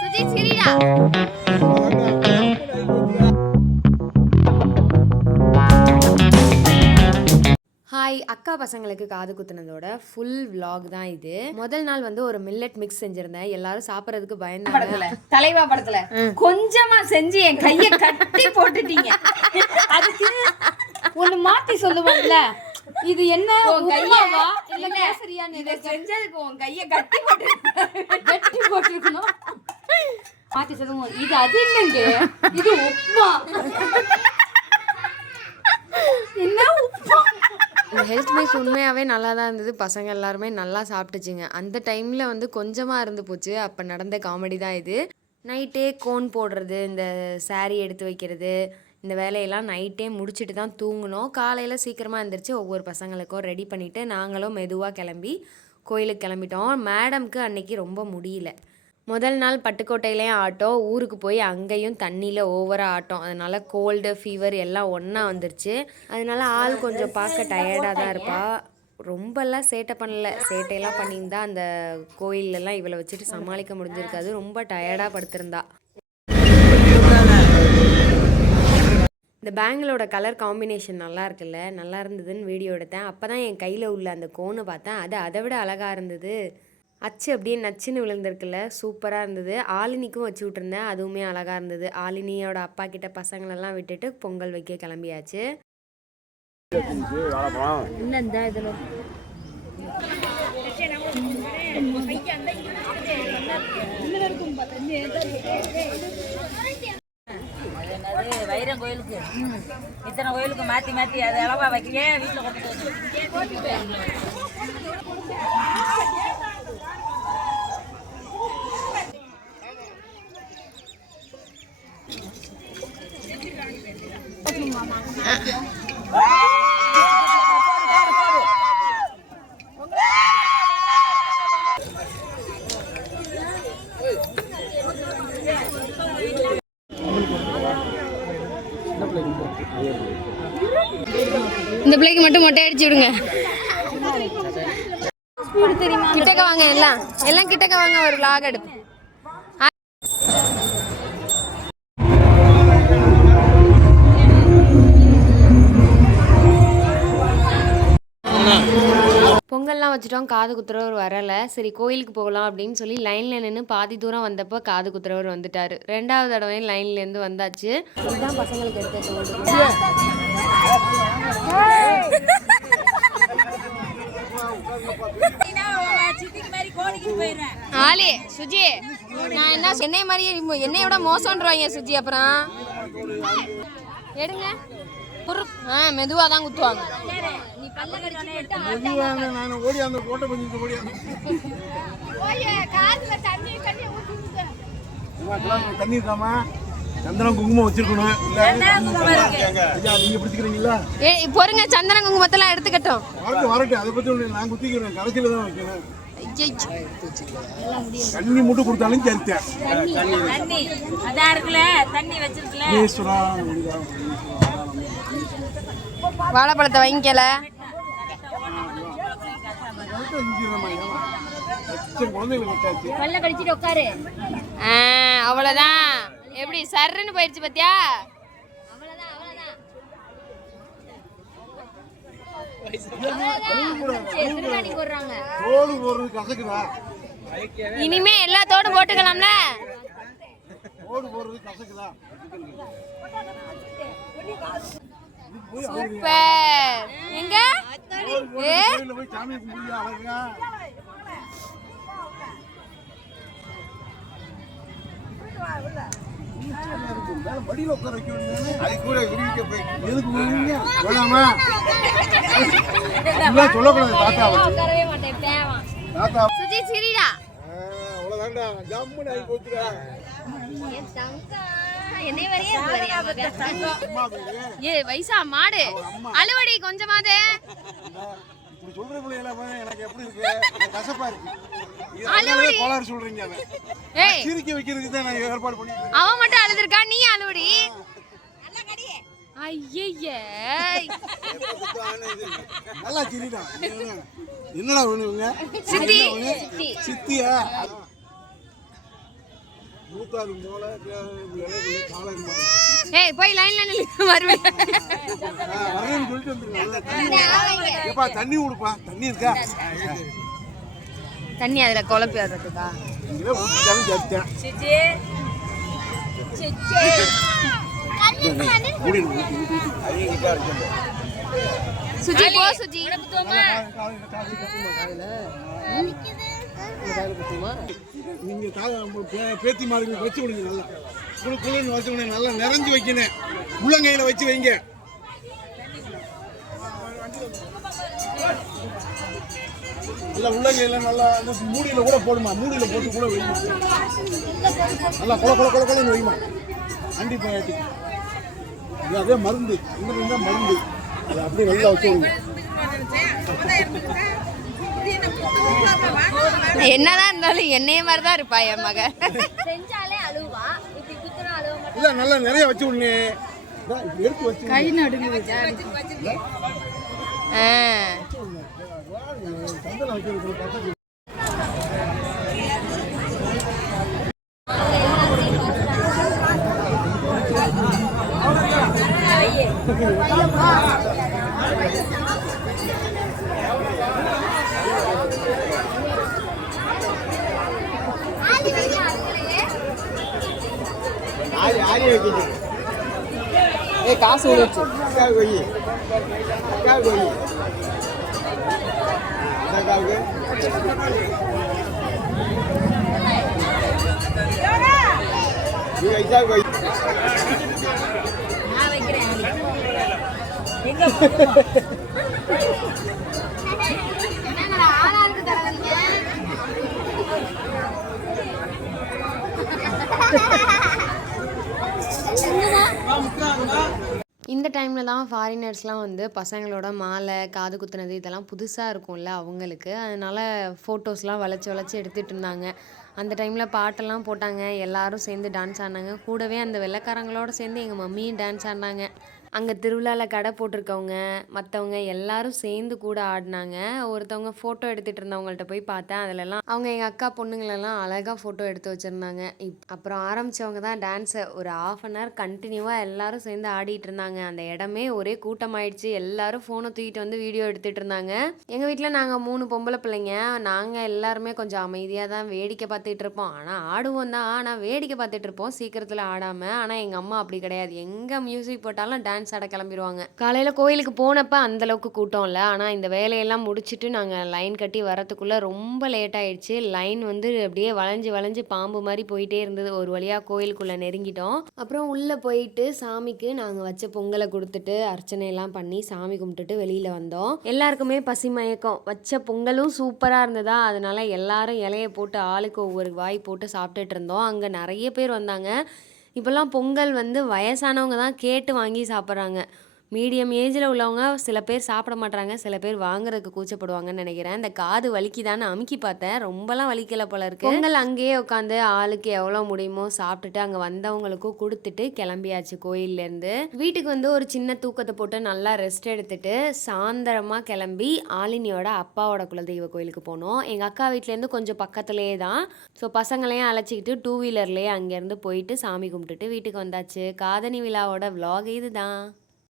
Suji சிரிடா. Hi, அக்கா பசங்களுக்கு காது குத்துனதோட ஃபுல் விலாக் தான் இது. முதல் நாள் வந்து ஒரு மில்லட் மிக்ஸ் செஞ்சிருந்தேன். எல்லாரும் சாப்பிட்றதுக்கு பயந்தாங்க. தலைவா படத்துல கொஞ்சமா செஞ்சு என் கைய கட்டி போட்டுட்டீங்க. அதுக்கு ஒண்ணு மாத்தி சொல்லுவாங்கல்ல, இது என்ன உப்புமாவா இல்ல கேசரியான்னு இதை செஞ்சதுக்கு உன் கைய கட்டி போட்டுருக்கணும். மாத்தி சொல்லுவோம், இது அது இல்லைங்க, இது உப்புமா. என்ன உப்புமா? இந்த ஹெல்த் மிக்ஸ் உண்மையாகவே நல்லா தான் இருந்தது. பசங்க எல்லாருமே நல்லா சாப்பிட்டுச்சிங்க. அந்த டைமில் வந்து கொஞ்சமாக இருந்து போச்சு. அப்போ நடந்த காமெடி தான் இது. நைட்டே கோன் போடுறது, இந்த சாரீ எடுத்து வைக்கிறது, இந்த வேலையெல்லாம் நைட்டே முடிச்சுட்டு தான் தூங்கினோம். காலையில் சீக்கிரமாக எழுந்திரிச்சு ஒவ்வொரு பசங்களுக்கும் ரெடி பண்ணிவிட்டு நாங்களும் மெதுவாக கிளம்பி கோயிலுக்கு கிளம்பிட்டோம். மேடம்க்கு அன்றைக்கி ரொம்ப முடியல. முதல் நாள் பட்டுக்கோட்டையிலையும் ஆட்டம், ஊருக்கு போய் அங்கேயும் தண்ணியில் ஓவராக ஆட்டம். அதனால் கோல்டு ஃபீவர் எல்லாம் ஒன்றா வந்துருச்சு. அதனால் ஆள் கொஞ்சம் பார்க்க டயர்டாக தான் இருப்பாள். ரொம்பலாம் சேட்டை பண்ணல. சேட்டையெல்லாம் பண்ணியிருந்தா அந்த கோயிலெல்லாம் இவளை வச்சுட்டு சமாளிக்க முடிஞ்சிருக்காது. ரொம்ப டயர்டாக படுத்திருந்தா. இந்த பேங்கிளோட கலர் காம்பினேஷன் நல்லா இருக்குல்ல, நல்லா இருந்ததுன்னு வீடியோ எடுத்தேன். அப்போ தான் என் கையில் உள்ள அந்த கோனை பார்த்தேன். அது அதை விட அழகாக இருந்தது. அச்சு அப்படியே நச்சுன்னு விழுந்திருக்குல்ல, சூப்பராக இருந்தது. ஆலினிக்கும் வச்சு விட்டுருந்தேன், அதுவுமே அழகாக இருந்தது. ஆலினியோட அப்பா கிட்ட பசங்களெல்லாம் விட்டுட்டு பொங்கல் வைக்க கிளம்பியாச்சு. வைரம் கோயிலுக்கு இத்தனை கோயிலுக்கு மாற்றி மாற்றி அது அளவா வைக்க வீட்டில் இந்த பிள்ளைக்கு மட்டும் மொட்டை அடிச்சு விடுங்க. கிட்டக்க வாங்க, எல்லாம் கிட்டக்க வாங்க, ஒரு vlog எடுப்பு. பொங்கல்லாம் வச்சுட்டோம். காது குத்துறவர் வரலை. சரி கோயிலுக்கு போகலாம் அப்படின்னு சொல்லி லைனில் நின்று பாதி தூரம் வந்தப்போ காது குத்துறவர் வந்துட்டார். 2வது தடவையும் லைன்லேருந்து வந்தாச்சு. இதுதான் பசங்களுக்கு எடுத்த தோடு. ஆலி சுஜி, நான் என்ன என்னைய மாதிரியே என்னையோட மோசம்ன்றவாங்க சுஜி. அப்புறம் எடுங்க, மெதுவாக தான் குத்துவாங்க. சந்தனம் குங்குமம் வச்சிருக்கணும். நீங்க பிடிச்சிக்கிறீங்களா? பொறுங்க, சந்தன குங்குமத்தெல்லாம் எடுத்துக்கட்டும். வரட்டும், அதை பத்தி நான் குத்திக்கிறேன். கடைசியில தான் வைக்கணும். தண்ணி மட்டும் கொடுத்தாலும் சரித்தேன். வாழைப்பழத்தை வாங்கிக்கல. அவ்வளவுதான். எப்படி சர்ன்னு போயிடுச்சு பாத்தியா? இனிமே எல்லா தோடும் போட்டுக்கலாம்ல. சூப்பர். எங்க சுஜி சிரிடா. வயசா மாடு அழுவடி கொஞ்சமாதே. அவன் மட்டும் அழுதுருக்கா, நீ அழுவடி. என்னடா வேணும் இவங்க? சித்தி சித்தியா? மூத்தாது போல காலை ஏய் போய் லைன்ல நில்லு வருவேன். வரேன்னு சொல்லிட்டு வந்துருங்க. ஏப்பா தண்ணி கொடுப்பா, தண்ணி இருக்கா? தண்ணி அதுல குழப்பி வர்றதுக்கா? இங்கே ஊற்றிட்டாலும் சேர்த்தேன். சிச்சி சுஜி போ சுஜி. நீங்க பேத்தி மாதிரி வச்சு விடுங்க, நல்லா குழுன்னு வச்சு விடுங்க, நல்லா நிறைஞ்சு வைக்கணும், உள்ளங்கையில வச்சு வைங்க. நல்லா உள்ளங்கையில நல்லா மூடியில கூட போடுமா, மூடியில போட்டு கூட வைமா, நல்லா கொல வைமா. அண்டி போயாட்டி இது அதே மருந்து, இந்த மருந்து, அதை அப்படியே நல்லா வச்சு விடுங்க. என்னதான் இருந்தாலும் என்னைய மாதிரி தான் இருப்பா என் மக. இல்ல நல்லா நிறைய வச்சு விடுங்க, எடுத்து வச்சு கை நடுங்க வச்சா சந்தனம் வைக்கிறது பக்கத்து. காசு விழுச்சு. நான் வைக்கிறேன். எங்க இந்த டைமில் தான் ஃபாரினர்ஸ்லாம் வந்து பசங்களோட மாலை காது குத்துனது இதெல்லாம் புதுசாக இருக்கும்ல அவங்களுக்கு, அதனால் ஃபோட்டோஸ்லாம் வளைச்சி எடுத்துகிட்டு இருந்தாங்க. அந்த டைமில் பாட்டெல்லாம் போட்டாங்க, எல்லாரும் சேர்ந்து டான்ஸ் ஆடினாங்க. கூடவே அந்த வெள்ளைக்காரங்களோட சேர்ந்து எங்கள் மம்மியும் டான்ஸ் ஆடினாங்க. அங்கே திருவிழாவில் கடை போட்டிருக்கவங்க மற்றவங்க எல்லாரும் சேர்ந்து கூட ஆடினாங்க. ஒருத்தவங்க ஃபோட்டோ எடுத்துகிட்டு இருந்தவங்கள்ட்ட போய் பார்த்தேன், அதிலெல்லாம் அவங்க எங்கள் அக்கா பொண்ணுங்களெல்லாம் அழகாக ஃபோட்டோ எடுத்து வச்சுருந்தாங்க. அப்புறம் ஆரம்பித்தவங்க தான் டான்ஸை ஒரு 1/2 அன் ஹவர் கண்டினியூவாக எல்லாரும் சேர்ந்து ஆடிட்டு இருந்தாங்க. அந்த இடமே ஒரே கூட்டமாயிடுச்சு, எல்லாரும் ஃபோனை தூக்கிட்டு வந்து வீடியோ எடுத்துகிட்டு இருந்தாங்க. எங்கள் வீட்டில் நாங்கள் 3 பொம்பளை பிள்ளைங்க, நாங்கள் எல்லாருமே கொஞ்சம் அமைதியாக தான் வேடிக்கை பார்த்துட்டு இருப்போம். ஆனால் ஆடுவோம் தான், ஆனால் வேடிக்கை பார்த்துட்டு இருப்போம், சீக்கிரத்தில் ஆடாமல். ஆனால் எங்கள் அம்மா அப்படி கிடையாது, எங்கே மியூசிக் போட்டாலும் டான்ஸ் ஆட கிளம்பிடுவாங்க. காலையில் கோயிலுக்கு போனப்ப அந்தளவுக்கு கூட்டம் இல்லை, ஆனால் இந்த வேலையெல்லாம் முடிச்சுட்டு நாங்கள் லைன் கட்டி வரத்துக்குள்ளே ரொம்ப லேட் ஆயிடுச்சு. லைன் வந்து அப்படியே வளைஞ்சு பாம்பு மாதிரி போயிட்டே இருந்தது. ஒரு வழியாக கோயிலுக்குள்ளே நெருங்கிட்டோம். அப்புறம் உள்ளே போயிட்டு சாமிக்கு நாங்கள் வச்ச பொங்கலை கொடுத்துட்டு அர்ச்சனையெல்லாம் பண்ணி சாமி கும்பிட்டுட்டு வெளியில் வந்தோம். எல்லாருக்குமே பசி மயக்கம், வச்ச பொங்கலும் சூப்பராக இருந்ததா, அதனால எல்லாரும் இலையை போட்டு ஆளுக்கு ஒவ்வொரு வாய் போட்டு சாப்பிட்டுட்டு இருந்தோம். அங்கே நிறைய பேர் வந்தாங்க. இப்போல்லாம் பொங்கல் வந்து வயசானவங்க தான் கேட்டு வாங்கி சாப்பிட்றாங்க. மீடியம் ஏஜில் உள்ளவங்க சில பேர் சாப்பிட மாட்டாங்க, சில பேர் வாங்குறதுக்கு கூச்சப்படுவாங்கன்னு நினைக்கிறேன். இந்த காது வலிக்குதான்னு அமுக்கி பார்த்தேன், ரொம்பலாம் வலிக்கலை போல இருக்கு. பொங்கல் அங்கேயே உட்காந்து ஆளுக்கு எவ்வளோ முடியுமோ சாப்பிட்டுட்டு அங்கே வந்தவங்களுக்கும் கொடுத்துட்டு கிளம்பியாச்சு கோயிலேருந்து. வீட்டுக்கு வந்து ஒரு சின்ன தூக்கத்தை போட்டு நல்லா ரெஸ்ட் எடுத்துட்டு சாயந்தரமாக கிளம்பி ஆலினியோட அப்பாவோட குலதெய்வ கோயிலுக்கு போனோம். எங்கள் அக்கா வீட்டிலேருந்து கொஞ்சம் பக்கத்துலேயே தான். ஸோ பசங்களையும் அழைச்சிக்கிட்டு 2 வீலர்லேயே அங்கேருந்து போயிட்டு சாமி கும்பிட்டுட்டு வீட்டுக்கு வந்தாச்சு. காதணி விழாவோட vlog இது தான்.